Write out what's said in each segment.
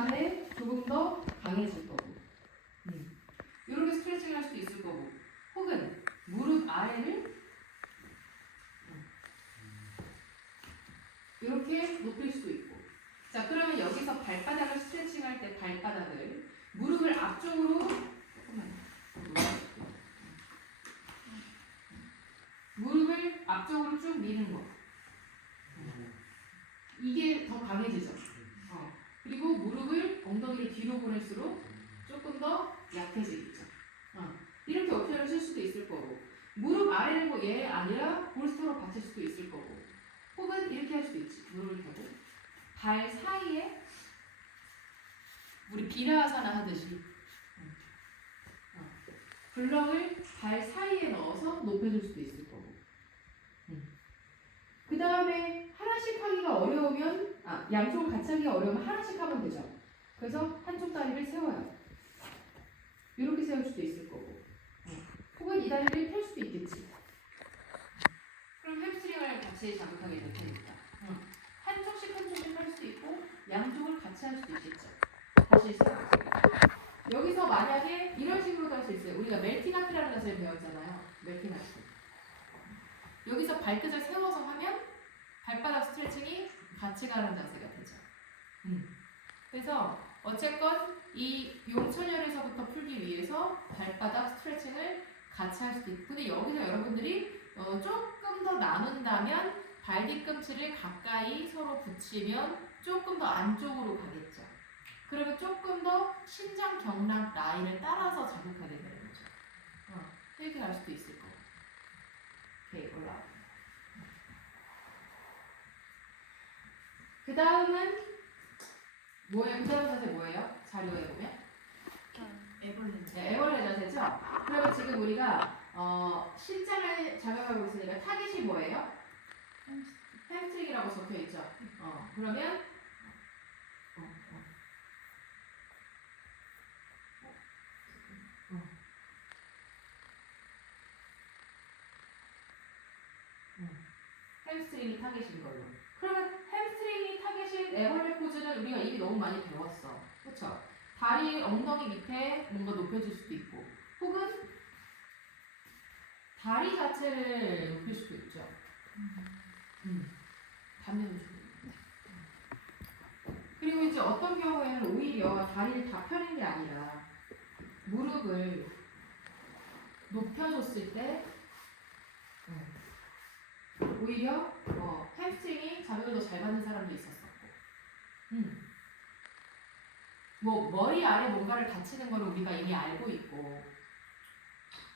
아래 조금 더 강해질 거고, 이렇게 스트레칭을 할 수도 있을 거고, 혹은 무릎 아래를 이렇게 높일 수도 있고. 자, 그러면 여기서 발바닥을 스트레칭할 때 발바닥을 무릎을 앞쪽으로 조금만 무릎을 앞쪽으로 쭉 미는 거. 이게 더 강해지죠. 그리고 무릎을 엉덩이를 뒤로 보낼수록 조금 더 약해지겠죠. 이렇게 옵션을 쓸 수도 있을 거고, 무릎 아래를 뭐 얘 아니라 볼스터로 받칠 수도 있을 거고, 혹은 이렇게 할 수도 있지. 무릎을 펴고 발 사이에 우리 비라아사나 하듯이 블럭을 발 사이에 넣어서 높여줄 수도 있을 거고. 그 다음에 하나씩 하기가 어려우면, 양쪽을 같이 하기가 어려우면 하나씩 하면 되죠. 그래서 한쪽 다리를 세워요. 이렇게 세울 수도 있을 거고, 혹은 이 다리를 펼 수도 있겠지. 그럼 햄스트링을 같이 자극하게 될 테니까 한쪽씩 할 수도 있고 양쪽을 같이 할 수도 있겠죠. 다시 세워보세요. 여기서 만약에 이런 식으로도 할 수 있어요. 우리가 멜팅아트라는 자세를 배웠잖아요. 멜팅아트. 여기서 발끝을 세워서 하면 발바닥 스트레칭이 같이 가는 자세가 되죠. 그래서 어쨌건 이 용천열에서부터 풀기 위해서 발바닥 스트레칭을 같이 할 수도 있고, 근데 여기서 여러분들이 조금 더 나눈다면 발 뒤꿈치를 가까이 서로 붙이면 조금 더 안쪽으로 가겠죠. 그러면 조금 더 신장 경락 라인을 따라서 자극하게 되는 거죠. 이렇게 갈 수도 있을 거고. 오케이, 올라와. 그 다음은 뭐예요? 그 다음 자세 뭐예요? 자료에 보면? 애벌레. 네, 애벌레 자세죠? 그러면 지금 우리가 신장을 자극하고 있으니까 타깃이 뭐예요? 햄스트링이라고 적혀 있죠? 그러면 햄스트링이 타겟인 걸로. 그러면 햄스트링이 타겟인 애벌레 포즈는 우리가 이미 너무 많이 배웠어. 그렇죠? 다리 엉덩이 밑에 뭔가 높여줄 수도 있고, 혹은 다리 자체를 높일 수도 있죠. 반대로 주고. 그리고 이제 어떤 경우에는 오히려 다리를 다 펴는 게 아니라 무릎을 높여줬을 때 오히려 햄스트링이 자극을 더 잘 받는 사람도 있었었고, 뭐 머리 아래 뭔가를 받치는 거를 우리가 이미 알고 있고,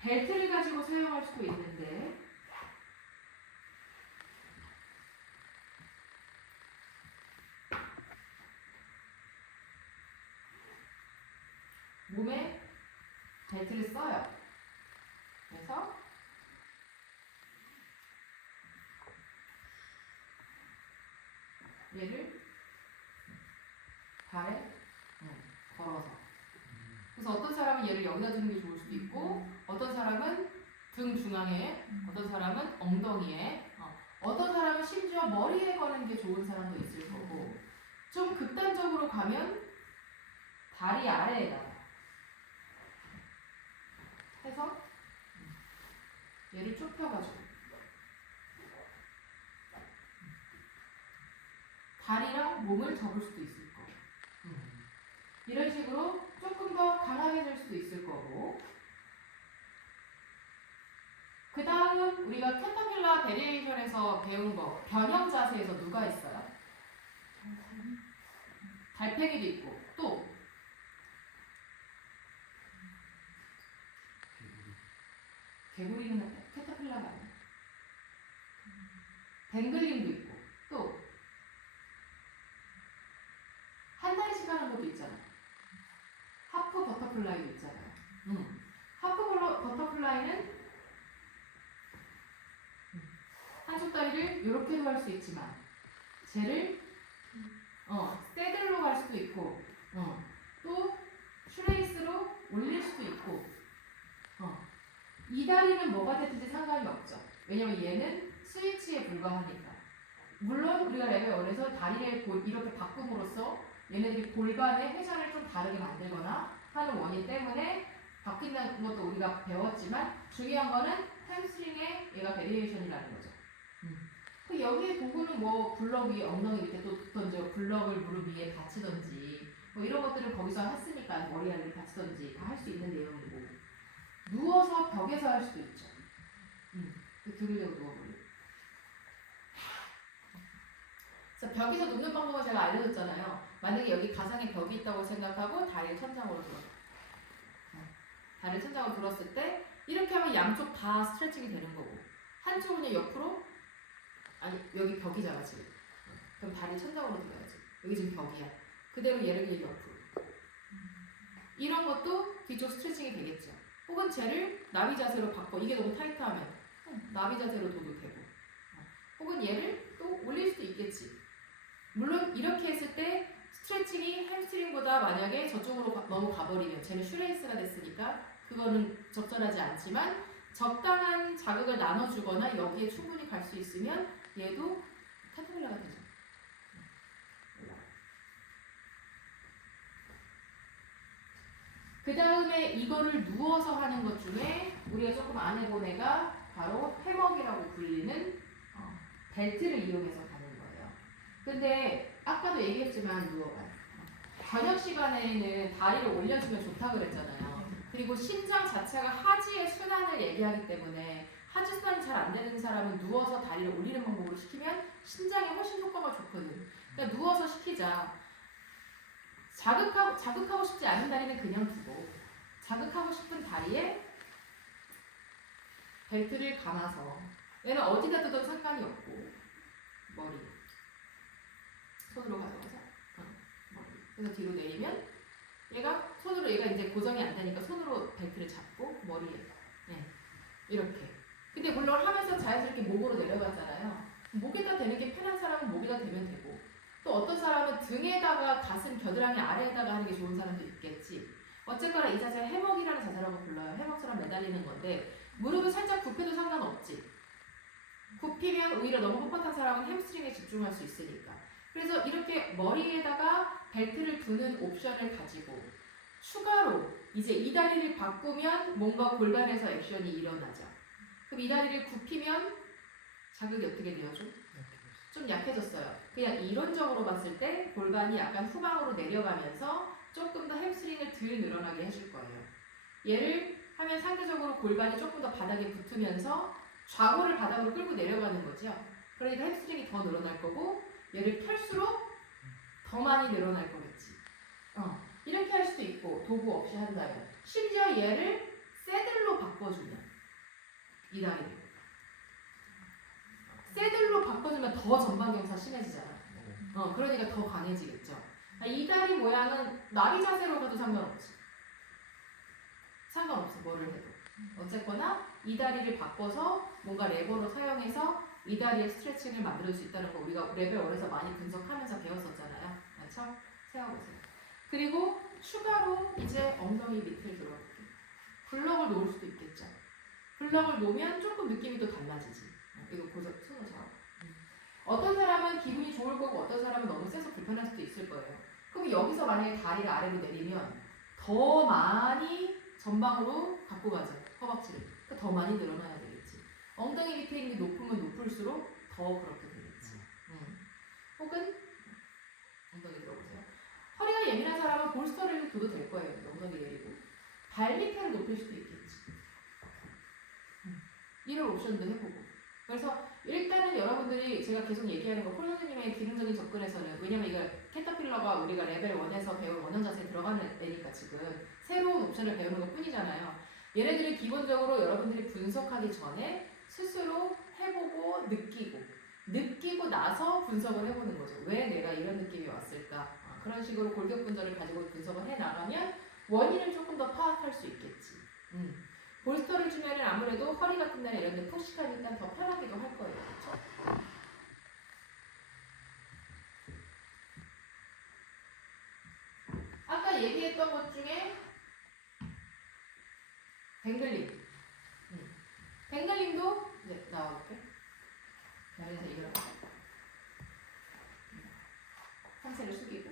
벨트를 가지고 사용할 수도 있는데, 몸에 벨트를 써요. 그래서 얘를 발에 걸어서. 그래서 어떤 사람은 얘를 여기다 두는 게 좋을 수도 있고, 어떤 사람은 등 중앙에, 어떤 사람은 엉덩이에, 어떤 사람은 심지어 머리에 거는 게 좋은 사람도 있을 거고, 좀 극단적으로 가면 다리 아래에다가 해서 얘를 쭉 펴가지고 다리랑 몸을 접을 수도 있을 거고, 이런 식으로 조금 더 강하게 될 수도 있을 거고. 그 다음은 우리가 캐터필라 베리에이션에서 배운 거, 변형 자세에서 누가 있어요? 달팽이도 있고, 또 개구리는 캐터필라가 아니야. 뱅글링도 있고, 또 한 다리씩 하는 것도 있잖아. 하프 버터플라이도 있잖아요. 하프 버터플라이는 한쪽 다리를 이렇게도 할 수 있지만, 쟤를 세들로 갈 수도 있고, 또 슈레이스로 올릴 수도 있고, 이 다리는 뭐가 됐든지 상관이 없죠. 왜냐면 얘는 스위치에 불과하니까. 물론 우리가 레벨 1에서 다리를 이렇게 바꿈으로써 얘네들이 골반의 회전을 좀 다르게 만들거나 하는 원인 때문에 바뀐다는 것도 우리가 배웠지만 중요한 거는 햄스트링의 얘가 베리에이션이라는 거죠. 그 여기에 도구는 뭐 블럭 위 엉덩이 밑에 또 던져 블럭을 무릎 위에 받치던지 뭐 이런 것들을 거기서 했으니까 머리 아래를 받치던지 다 할 수 있는 내용이고 누워서 벽에서 할 수도 있죠. 등을 대고 누워버리고. 그래서 벽에서 눕는 방법을 제가 알려줬잖아요. 만약에 여기 가상의 벽이 있다고 생각하고 다리를 천장으로 들어. 다리를 천장으로 들었을 때 이렇게 하면 양쪽 다 스트레칭이 되는 거고 한쪽은 옆으로 아니 여기 벽이잖아 지금. 그럼 다리 천장으로 들어야지. 여기 지금 벽이야. 그대로 얘를 그냥 옆으로. 이런 것도 뒤쪽 스트레칭이 되겠죠. 혹은 쟤를 나비 자세로 바꿔. 이게 너무 타이트하면 나비 자세로 둬도 되고. 혹은 얘를 또 올릴 수도 있겠지. 물론 이렇게 했을 때 스트레칭이 햄스트링보다 만약에 저쪽으로 너무 가버리면 쟤는 슈레이스가 됐으니까 그거는 적절하지 않지만 적당한 자극을 나눠주거나 여기에 충분히 갈 수 있으면 얘도 카타밀라가 되죠. 그 다음에 이거를 누워서 하는 것 중에 우리가 조금 안 해본 애가 바로 해먹이라고 불리는 벨트를 이용해서 가는 거예요. 근데 아까도 얘기했지만 누워봐요. 저녁 시간에는 다리를 올려주면 좋다고 그랬잖아요. 그리고 심장 자체가 하지의 순환을 얘기하기 때문에 하지 순환이 잘 안 되는 사람은 누워서 다리를 올리는 방법으로 시키면 심장에 훨씬 효과가 좋거든. 그러니까 누워서 시키자. 자극하고 싶지 않은 다리는 그냥 두고 자극하고 싶은 다리에 벨트를 감아서 얘는 어디다 두든 상관이 없고 머리 손으로 가져가서 머리 그래서 뒤로 내리면 얘가 손으로 얘가 이제 고정이 안 되니까 손으로 벨트를 잡고 머리에 이렇게 근데 물론 하면서 자연스럽게 목으로 내려가잖아요. 목에다 대는 게 편한 사람은 목에다 대면 되고 또 어떤 사람은 등에다가 가슴 겨드랑이 아래에다가 하는 게 좋은 사람도 있겠지. 어쨌거나 이 자세를 해먹이라는 자세라고 불러요. 해먹처럼 매달리는 건데 무릎을 살짝 굽혀도 상관없지. 굽히면 오히려 너무 뻣뻣한 사람은 햄스트링에 집중할 수 있으니까. 그래서 이렇게 머리에다가 벨트를 두는 옵션을 가지고 추가로 이제 이 다리를 바꾸면 뭔가 골반에서 액션이 일어나죠. 그럼 이 다리를 굽히면 자극이 어떻게 돼요? 좀 약해졌어요. 그냥 이론적으로 봤을 때 골반이 약간 후방으로 내려가면서 조금 더 햄스트링을 덜 늘어나게 해줄 거예요. 얘를 하면 상대적으로 골반이 조금 더 바닥에 붙으면서 좌골을 바닥으로 끌고 내려가는 거죠. 그러니까 햄스트링이 더 늘어날 거고 얘를 펼수록 더 많이 늘어날 거겠지. 이렇게 할 수도 있고 도구 없이 한다면 심지어 얘를 새들로 바꿔주면 이 다리를 새들로 바꿔주면 더 전방경사 심해지잖아. 그러니까 더 강해지겠죠. 이 다리 모양은 나비 자세로 가도 상관없지. 상관없어, 뭐를 해도. 어쨌거나 이 다리를 바꿔서 뭔가 레버로 사용해서 이 다리의 스트레칭을 만들 수 있다는 거 우리가 레벨 1에서 많이 분석하면서 배웠었잖아요. 그렇죠? 세워보세요. 그리고 추가로 이제 엉덩이 밑을 들어볼게요. 블럭을 놓을 수도 있겠죠. 블럭을 놓으면 조금 느낌이 또 달라지지. 이거 손을 잡아. 어떤 사람은 기분이 좋을 거고 어떤 사람은 너무 세서 불편할 수도 있을 거예요. 그럼 여기서 만약에 다리를 아래로 내리면 더 많이 전방으로 갖고 가죠. 허벅지를. 그러니까 더 많이 늘어나야 되겠지. 엉덩이 밑에 있는 게 높으면 높을수록 더 그렇게 되겠지. 혹은 엉덩이 들어보세요. 허리가 예민한 사람은 볼스터를 둬도 될 거예요. 엉덩이 내리고. 발 밑에를 높일 수도 있겠지. 이런 옵션도 해보고. 그래서 일단은 여러분들이 제가 계속 얘기하는 거 폴 선생님의 기능적인 접근에서는 왜냐면 이거 캐터필러가 우리가 레벨 1에서 배운 원형 자세에 들어가는 애니까 지금 새로운 옵션을 배우는 것 뿐이잖아요. 얘네들이 기본적으로 여러분들이 분석하기 전에 스스로 해보고 느끼고 나서 분석을 해보는 거죠. 왜 내가 이런 느낌이 왔을까? 그런 식으로 골격 분절을 가지고 분석을 해나가면 원인을 조금 더 파악할 수 있겠지. 볼스터를 주면 아무래도 허리 같은 날 이런 데 푹식하니까 더 편하기도 할 거예요. 그렇죠? 아까 얘기했던 것 중에 뱅글링. 뱅글링도 이제 나와볼게. 자리에서 일어나서 상체를 숙이고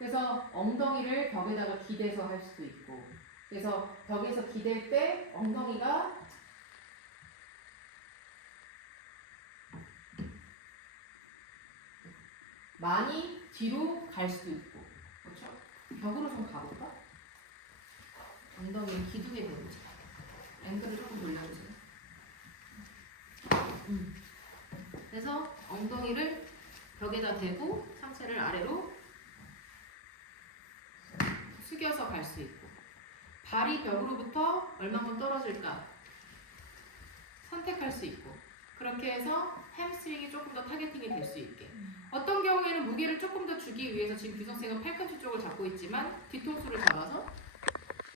그래서 엉덩이를 벽에다가 기대서 할 수도 있고, 그래서 벽에서 기댈 때 엉덩이가 많이 뒤로 갈 수도 있고, 그렇죠? 벽으로 좀 가볼까? 엉덩이를 기두게 되는지 앵글을 조금 돌려주세요. 그래서 엉덩이를 벽에다 대고 상체를 아래로 숙여서 갈 수 있고, 발이 벽으로부터 얼마큼 떨어질까 선택할 수 있고, 그렇게 해서 햄스트링이 조금 더 타겟팅이 될 수 있게. 어떤 경우에는 무게를 조금 더 주기 위해서 지금 규성쌤은 팔꿈치 쪽을 잡고 있지만 뒤통수를 잡아서